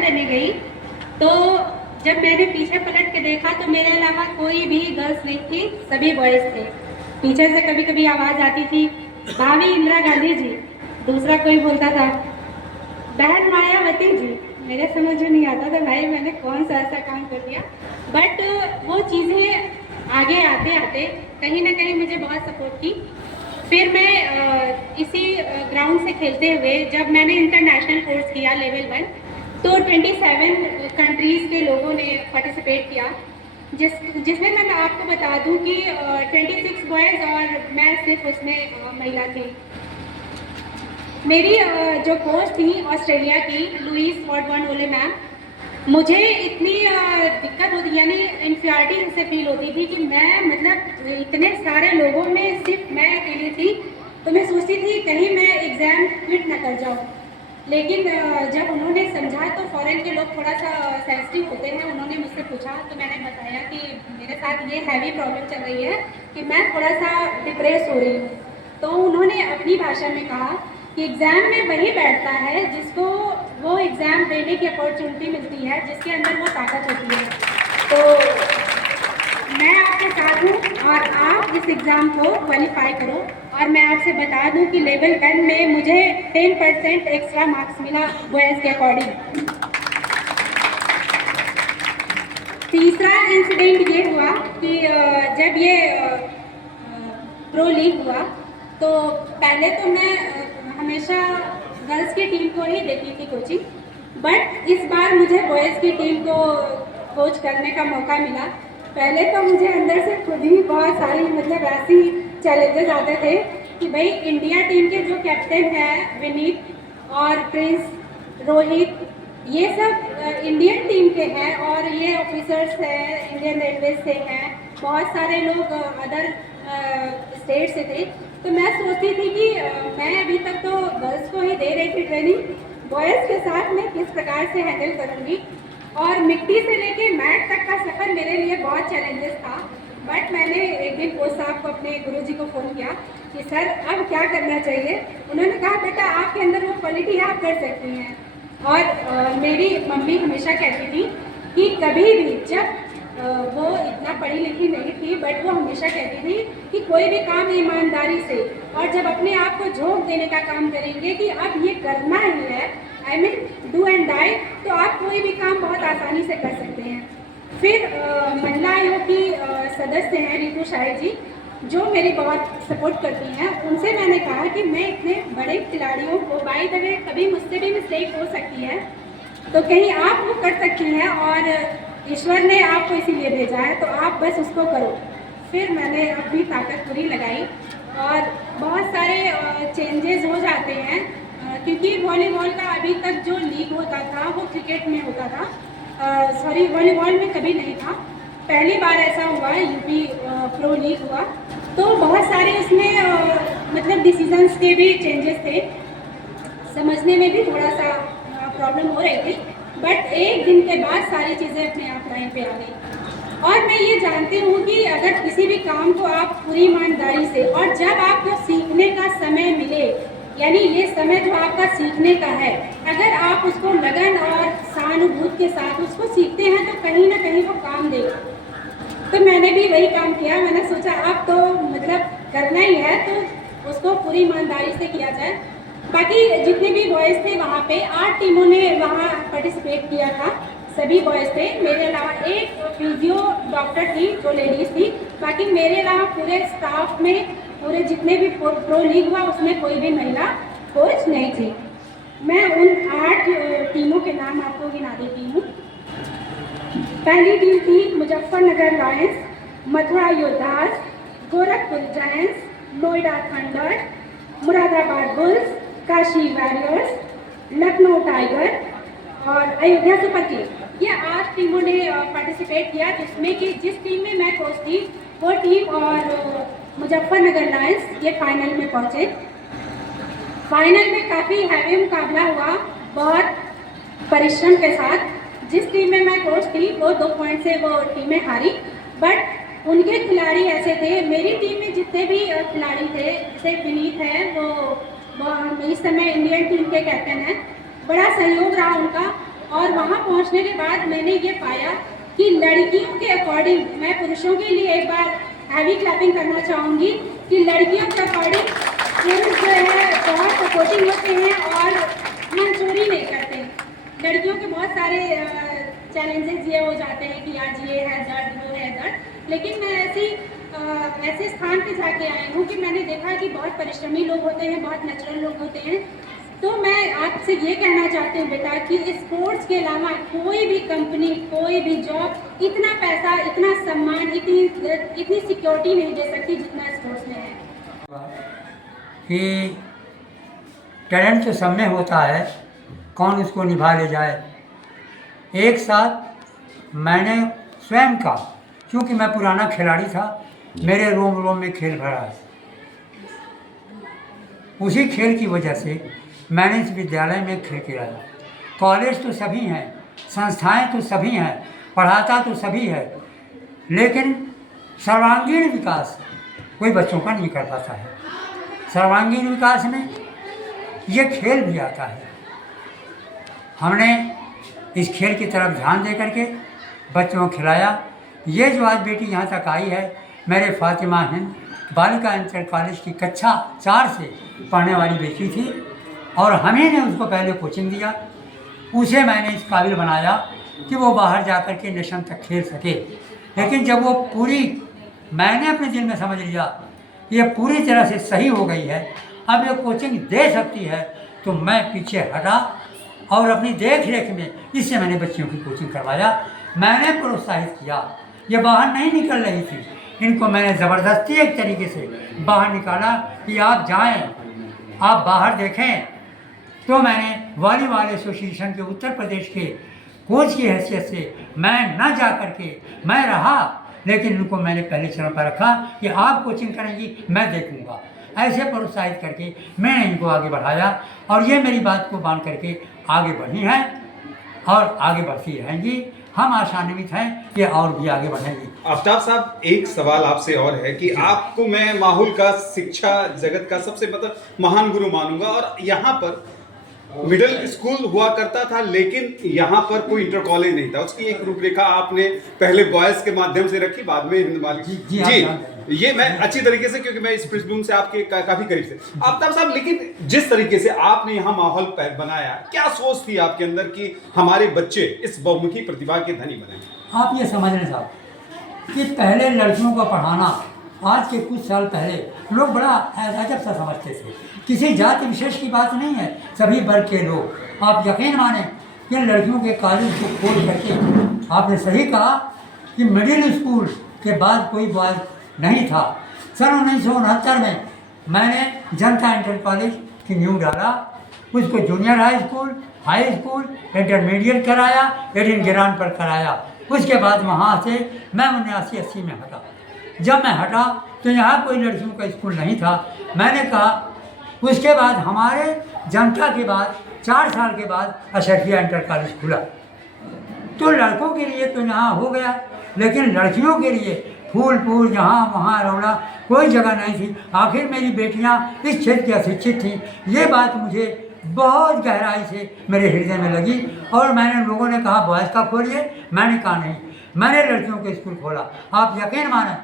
Exam देने गई तो जब मैंने पीछे पलट के देखा तो मेरे अलावा कोई भी गर्ल्स नहीं थी, सभी बॉयज़ थे। पीछे से कभी कभी आवाज़ आती थी, भाभी इंदिरा गांधी जी, दूसरा कोई बोलता था बहन मायावती जी। मेरे समझ में नहीं आता था भाई मैंने कौन सा ऐसा काम कर दिया, बट वो चीज़ें आगे आते आते कहीं ना कहीं मुझे बहुत सपोर्ट की। फिर मैं इसी ग्राउंड से खेलते हुए जब मैंने इंटरनेशनल कोर्स किया लेवल 1, तो 27 कंट्रीज़ के लोगों ने पार्टिसिपेट किया, जिसमें मैं आपको बता दूं कि 26 बॉयज़ और मैं सिर्फ उसमें महिला थी। मेरी जो कोच थी ऑस्ट्रेलिया की लुईस वॉर्डबॉर्न-ओले मैम, मुझे इतनी दिक्कत होती यानी इन्फियरिटी से फील होती थी कि मैं मतलब इतने सारे लोगों में सिर्फ मैं अकेली थी, तो मैं सोचती थी कहीं मैं एग्ज़ाम क्विट ना कर जाऊँ। लेकिन जब उन्होंने समझा तो फ़ॉरेन के लोग थोड़ा सा सेंसिटिव होते हैं, उन्होंने मुझसे पूछा तो मैंने बताया कि मेरे साथ ये हैवी प्रॉब्लम चल रही है कि मैं थोड़ा सा डिप्रेस हो रही हूँ। तो उन्होंने अपनी भाषा में कहा कि एग्ज़ाम में वही बैठता है जिसको वो एग्ज़ाम देने की अपॉर्चुनिटी मिलती है, जिसके अंदर वो ताकत होती है। तो मैं आपके साथ हूँ और आप इस एग्ज़ाम को क्वालिफाई करो। और मैं आपसे बता दूं कि लेवल 1 में मुझे 10% एक्स्ट्रा मार्क्स मिला बॉयज़ के अकॉर्डिंग। तीसरा इंसिडेंट ये हुआ कि जब ये प्रो लीग हुआ तो पहले तो मैं हमेशा गर्ल्स की टीम को ही देखती थी कोचिंग, बट इस बार मुझे बॉयज़ की टीम को कोच करने का मौका मिला। पहले तो मुझे अंदर से खुद ही बहुत सारी मतलब ऐसी चैलेंजेस आते थे कि भाई इंडिया टीम के जो कैप्टन हैं विनीत और प्रिंस, रोहित, ये सब इंडियन टीम के हैं और ये ऑफिसर्स हैं इंडियन रेलवे से हैं, बहुत सारे लोग अदर स्टेट से थे। तो मैं सोचती थी कि मैं अभी तक तो गर्ल्स को ही दे रही थी ट्रेनिंग, बॉयज़ के साथ मैं किस प्रकार से हैंडल करूँगी। और मिट्टी से लेके मैट तक का सफ़र मेरे लिए बहुत चैलेंजेस था। बट मैंने एक दिन कोच साहब को, अपने गुरुजी को फ़ोन किया कि सर अब क्या करना चाहिए। उन्होंने कहा बेटा आपके अंदर वो क्वालिटी है, आप कर सकती हैं। और मेरी मम्मी हमेशा कहती थी कि कभी भी जब वो इतना पढ़ी लिखी नहीं थी बट वो हमेशा कहती थी कि कोई भी काम ईमानदारी से और जब अपने आप को झोंक देने का काम करेंगे कि अब ये करना ही है, I mean do and die, तो आप कोई भी काम बहुत आसानी से कर सकते हैं। फिर महिला आयोग की सदस्य हैं रितु शाही जी, जो मेरी बहुत सपोर्ट करती हैं। उनसे मैंने कहा कि मैं इतने बड़े खिलाड़ियों को, बाय द वे कभी मुझसे भी मिस्टेक हो सकती है, तो कहीं आप वो कर सकती हैं और ईश्वर ने आपको इसीलिए भेजा है तो आप बस उसको करो। फिर मैंने अपनी ताकत पूरी लगाई और बहुत सारे चेंजेस हो जाते हैं क्योंकि वॉलीबॉल का अभी तक जो लीग होता था वो क्रिकेट में होता था, सॉरी वॉलीबॉल में कभी नहीं था। पहली बार ऐसा हुआ यूपी प्रो लीग हुआ, तो बहुत सारे उसमें मतलब डिसीजंस के भी चेंजेस थे, समझने में भी थोड़ा सा प्रॉब्लम हो रही थी, बट एक दिन के बाद सारी चीज़ें अपने आप लाइन पे आ गई। और मैं ये जानती हूँ कि अगर किसी भी काम को आप पूरी ईमानदारी से और जब आपको सीखने का समय मिले, यानी ये समय जो आपका सीखने का है, अगर आप उसको लगन और सहानुभूति के साथ उसको सीखते हैं तो कहीं ना कहीं वो काम देगा। तो मैंने भी वही काम किया। मैंने सोचा अब तो मतलब करना ही है तो उसको पूरी ईमानदारी से किया जाए। बाकी जितने भी बॉयज़ थे वहाँ पे 8 टीमों ने वहाँ पार्टिसिपेट किया था, सभी बॉयज़ थे। मेरे अलावा एक फिजियो डॉक्टर थी जो लेडीज़ थी, बाकी मेरे अलावा पूरे स्टाफ में पूरे जितने भी प्रो लीग हुआ उसमें कोई भी महिला कोच नहीं थी। मैं उन 8 टीमों के नाम आपको गिना देती हूँ। पहली टीम थी Muzaffarnagar Lions, Mathura Yoddhas, Gorakhpur Giants, Noida Thunder, Moradabad Bulls, Kashi Warriors, Lucknow Tiger और अयोध्या सुपर किंग्स। ये 8 टीमों ने पार्टिसिपेट किया, जिसमें कि जिस टीम में मैं कोच थी वो टीम और मुजफ्फरनगर लायंस ये फाइनल में पहुंचे। फाइनल में काफ़ी हैवी मुकाबला हुआ, बहुत परिश्रम के साथ। जिस टीम में मैं कोच थी वो 2 पॉइंट से वो टीमें हारी, बट उनके खिलाड़ी ऐसे थे। मेरी टीम में जितने भी खिलाड़ी थे, जैसे विनीत है वो इस समय इंडियन टीम के कैप्टन हैं, बड़ा सहयोग रहा उनका। और वहाँ पहुँचने के बाद मैंने ये पाया कि लड़कियों के अकॉर्डिंग, मैं पुरुषों के लिए एक बार हैवी क्लैपिंग करना चाहूँगी कि लड़कियों के अकॉर्डिंग पुरुष जो है बहुत सपोर्टिंग होते हैं और मंचूरी नहीं करते। लड़कियों के बहुत सारे चैलेंजेस ये हो जाते हैं कि आज ये है दर्द, वो है दर्द, लेकिन मैं ऐसे स्थान पे जाके आई हूँ कि मैंने देखा कि बहुत परिश्रमी लोग होते हैं, बहुत नेचुरल लोग होते हैं। तो मैं आपसे ये कहना चाहती हूँ बेटा कि स्पोर्ट्स के अलावा कोई भी कंपनी, कोई भी जॉब इतना पैसा, इतना सम्मान, इतनी सिक्योरिटी नहीं दे सकती जितना स्पोर्ट्स में है। कि टैलेंट तो सब में होता है, कौन उसको निभा ले जाए। एक साथ मैंने स्वयं का, क्योंकि मैं पुराना खिलाड़ी था, मेरे रोम रोम में खेल भरा है। उसी खेल की वजह से मैंने इस विद्यालय में खेल खिलाया। कॉलेज तो सभी हैं, संस्थाएं तो सभी हैं, पढ़ाता तो सभी है, लेकिन सर्वांगीण विकास कोई बच्चों का नहीं कर पाता है। सर्वांगीण विकास में ये खेल भी आता है। हमने इस खेल की तरफ ध्यान दे करके बच्चों को खिलाया। ये जो आज बेटी यहाँ तक आई है, मेरे फातिमा हिंद बालिका इंटर कॉलेज की कक्षा 4 से पढ़ने वाली बेटी थी और हमें ने उसको पहले कोचिंग दिया। उसे मैंने इस काबिल बनाया कि वो बाहर जा कर के नेशन तक खेल सके। लेकिन जब वो पूरी, मैंने अपने दिल में समझ लिया ये पूरी तरह से सही हो गई है, अब ये कोचिंग दे सकती है, तो मैं पीछे हटा और अपनी देख रेख में इससे मैंने बच्चियों की कोचिंग करवाया। मैंने प्रोत्साहित किया। ये बाहर नहीं निकल रही थी, इनको मैंने ज़बरदस्ती एक तरीके से बाहर निकाला कि आप जाएं, आप बाहर देखें। तो मैंने वॉलीबॉल एसोसिएशन के उत्तर प्रदेश के कोच की हैसियत से मैं न जा कर के मैं रहा, लेकिन इनको मैंने पहले चरण पर रखा कि आप कोचिंग करेंगी, मैं देखूंगा। ऐसे प्रोत्साहित करके मैंने इनको आगे बढ़ाया और ये मेरी बात को मान करके आगे बढ़ी हैं और आगे बढ़ती रहेंगी। हम आशान्वित हैं कि और भी आगे बढ़ेंगी। आफ्ताब साहब, एक सवाल आपसे और है कि आपको मैं माहौल का, शिक्षा जगत का सबसे महान गुरु मानूंगा, और यहाँ पर मिडिल स्कूल हुआ करता था, लेकिन यहाँ पर कोई इंटर कॉलेज नहीं था। उसकी एक रूपरेखा आपने पहले बॉयज के माध्यम से रखी, बाद में हिंद वाली। जी, ये मैं अच्छी तरीके से, क्योंकि मैं इस पृष्ठभूमि से आपके काफी करीब से। आफ्ताब साहब, लेकिन जिस तरीके से आपने यहाँ माहौल बनाया, क्या सोच थी आपके अंदर कि हमारे बच्चे इस बहुमुखी प्रतिभा के धनी बने? आप ये समझ रहे साहब कि पहले लड़कियों को पढ़ाना, आज के कुछ साल पहले लोग बड़ा अजब सा समझते थे। किसी जाति विशेष की बात नहीं है, सभी वर्ग के लोग। आप यकीन माने कि लड़कियों के कॉलेज को खोल करके, आपने सही कहा कि मिडिल स्कूल के बाद कोई बॉयज नहीं था। सन 1969 में मैंने जनता इंटर कॉलेज की नींव डाला, उसको जूनियर हाई स्कूल, इंटरमीडिएट कराया, 18 गिरान पर कराया। उसके बाद वहाँ से मैं 79-80 में हटा। जब मैं हटा तो यहाँ कोई लड़कियों का स्कूल नहीं था। मैंने कहा, उसके बाद हमारे जनता के बाद 4 साल के बाद अशरफिया इंटर कॉलेज खुला, तो लड़कों के लिए तो यहाँ हो गया, लेकिन लड़कियों के लिए फूलपुर, यहाँ वहाँ रौला, कोई जगह नहीं थी। आखिर मेरी बेटियाँ इस क्षेत्र की अशिक्षित थी। ये बात मुझे बहुत गहराई से मेरे हृदय में लगी और मैंने, लोगों ने कहा बॉयज़ का खोलिए, मैंने कहा नहीं, मैंने लड़कियों के स्कूल खोला। आप यकीन माने,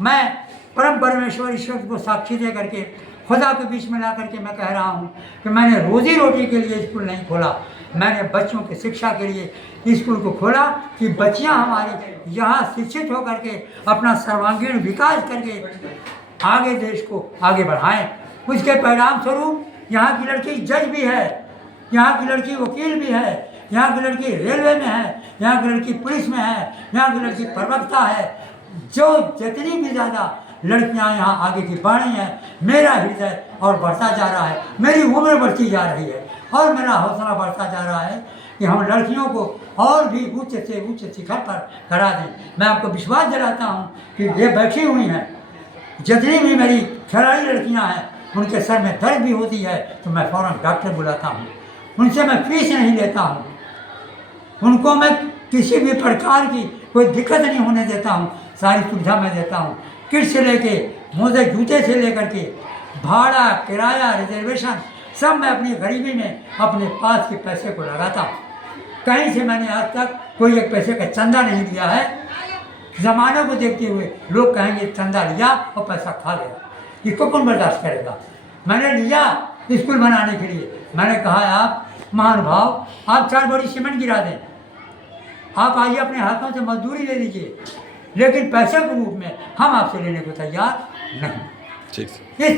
मैं परम परमेश्वर ईश्वर को साक्षी दे करके, खुदा के बीच में ला करके मैं कह रहा हूँ कि मैंने रोजी रोटी के लिए स्कूल नहीं खोला, मैंने बच्चों की शिक्षा के लिए स्कूल को खोला कि बच्चियाँ हमारी यहाँ शिक्षित होकर के अपना सर्वांगीण विकास करके आगे देश को आगे बढ़ाएं। उसके परिणाम स्वरूप यहाँ की लड़की जज भी है, यहाँ की लड़की वकील भी है, यहाँ की लड़की रेलवे में है, यहाँ की लड़की पुलिस में है, यहाँ की लड़की प्रवक्ता है। जो जितनी भी ज़्यादा लड़कियाँ यहाँ आगे की बढ़ रही हैं, मेरा हृदय और बढ़ता जा रहा है, मेरी उम्र बढ़ती जा रही है और मेरा हौसला बढ़ता जा रहा है कि हम लड़कियों को और भी उच्च से उच्च शिखर पर करा दें। मैं आपको विश्वास दिलाता हूँ कि ये बैठी हुई हैं, जितनी भी मेरी खिलाड़ी लड़कियाँ हैं, उनके सर में दर्द भी होती है तो मैं फ़ौरन डॉक्टर बुलाता हूँ, उनसे मैं फीस नहीं लेता हूँ, उनको मैं किसी भी प्रकार की कोई दिक्कत नहीं होने देता हूँ, सारी सुविधा मैं देता हूँ। किट से लेके मोजे जूते से लेकर के भाड़ा, किराया, रिजर्वेशन सब मैं अपनी गरीबी में अपने पास के पैसे को लगाता हूँ। कहीं से मैंने आज तक कोई एक पैसे का चंदा नहीं दिया है। ज़माने को देखते हुए लोग कहेंगे चंदा लिया और पैसा खा गया, इसको कौन बर्दाश्त करेगा। मैंने लिया स्कूल बनाने के लिए, मैंने कहा आप महानुभाव, आप 4 बोरी सीमेंट गिरा दें, आप आइए अपने हाथों से मजदूरी ले लीजिए, लेकिन पैसे के रूप में हम आपसे लेने को तैयार नहीं। ठीक है। इस